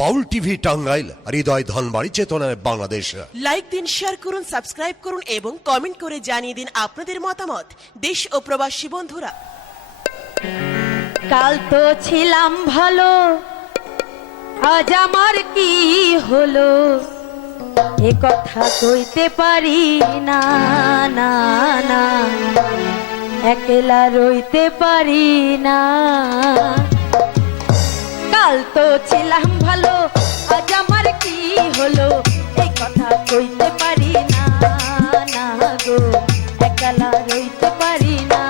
বাউল TV Tangail Hridoy Dhanbari চেতনায় Bangladesh. Like দিন share করুন সাবস্ক্রাইব করুন এবং কমেন্ট করে জানিয়ে দিন আপনাদের মতামত। দেশ ও প্রবাসী বন্ধুরা। কাল তো ছিলাম ভালো আজ আমার কি হলো? এ কথা কইতে পারি না না না। একলা রইতে পারি না। কাল তো ছিলাম ভালো, আজ আমার কি হলো? এই কথা কইতে পারি না না গো রইতে পারি না।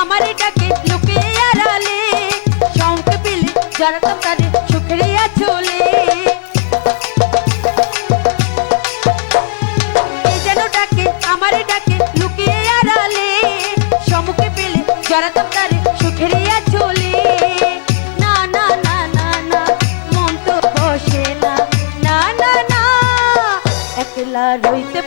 আমারে ডাকে লুকে আড়ালে, শঙ্খ পিলে জড়াতাম তারে পেলে জড়াতাম তারে সুখের চলে। না না না না না মন তো বসে রইতে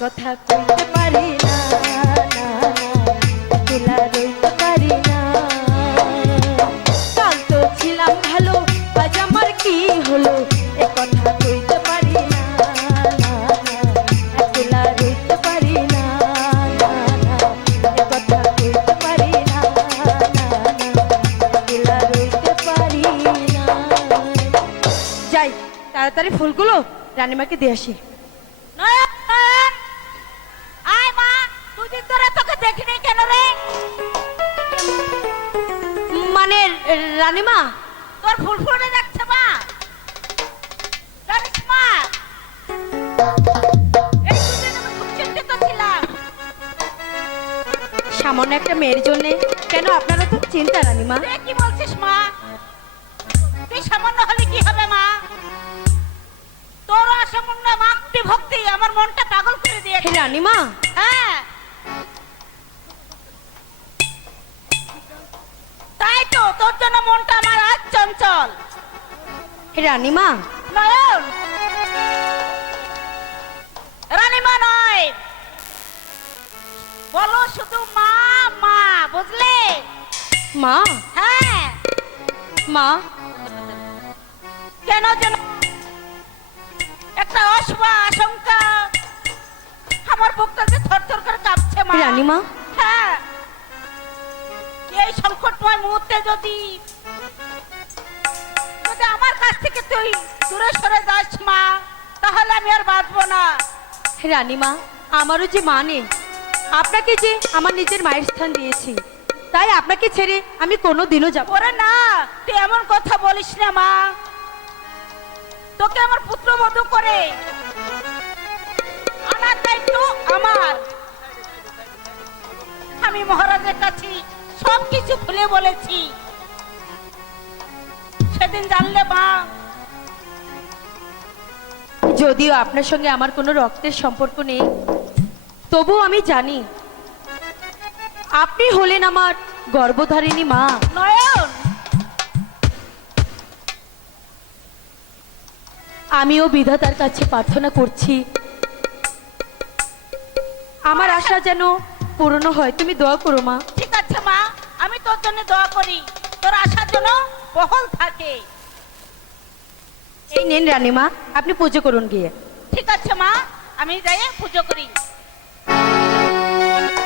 কথা কইতে পারি না পারি না তো ছিলাম ভালো কি হলো কথা পারি না পারি না কথা পারি না পারি না যাই তাড়াতাড়ি ফুলগুলো রানীমাকে দিয়ে আসি নয়ন রানীমা তোর ফুল ফুলে যাচ্ছে মা জানিস মা সামান্য একটা মেয়ের জন্য কেন আপনারা তো চিন্তা রানীমা? কি বলছিস মা? তুই সামান্য হলে কি হবে মা? তোর অসামান্য ভক্তি ভক্তি আমার মনটা পাগল করে দিয়েছে। রানীমা। হ্যাঁ হে রানীমা। নয়ন রানীমা নয়। বলো শুধু মা মা বুঝলে? মা? হ্যাঁ। মা? কেন যেন একটা অশুভ আশঙ্কা আমার বুকটাতে থরথর করে কাঁপছে মা। রানীমা? হ্যাঁ। এই সংকটময় মুহূর্তে যদি আমার কাছ থেকে তুই দূরে সরে যাস মা। তাহলে আমি আর বাঁচবো না। রানীমা আমারও যে মা নেই আপনাকে যে আমার নিজের মায়ের স্থান দিয়েছি তাই আপনাকে ছেড়ে আমি কোনো দিনও যাব ওরে না তুই এমন কথা বলিস না মা। তোকে আমার পুত্রবধূ করে আনার দায়িত্ব আমার। আমি মহারাজের কাছে সব কিছু খুলে বলেছি। সেদিন জানলে মা। যদিও আপনার সঙ্গে আমার কোনো রক্তের সম্পর্ক নেই তবুও আমি জানি আপনি হলেন আমার গর্ভধারিণী মা। নয়ন! আমিও বিধাতার কাছে প্রার্থনা করছি আমার আশা যেন পূর্ণ হয়। তুমি দোয়া করো মা। ঠিক আছে মা আমি তোর জন্য দোয়া করি। তোর আশার জন্য বহল থাকে। এই নিন রানীমা আপনি পুজো করুন গিয়ে। ঠিক আছে মা আমি যাই পুজো করি।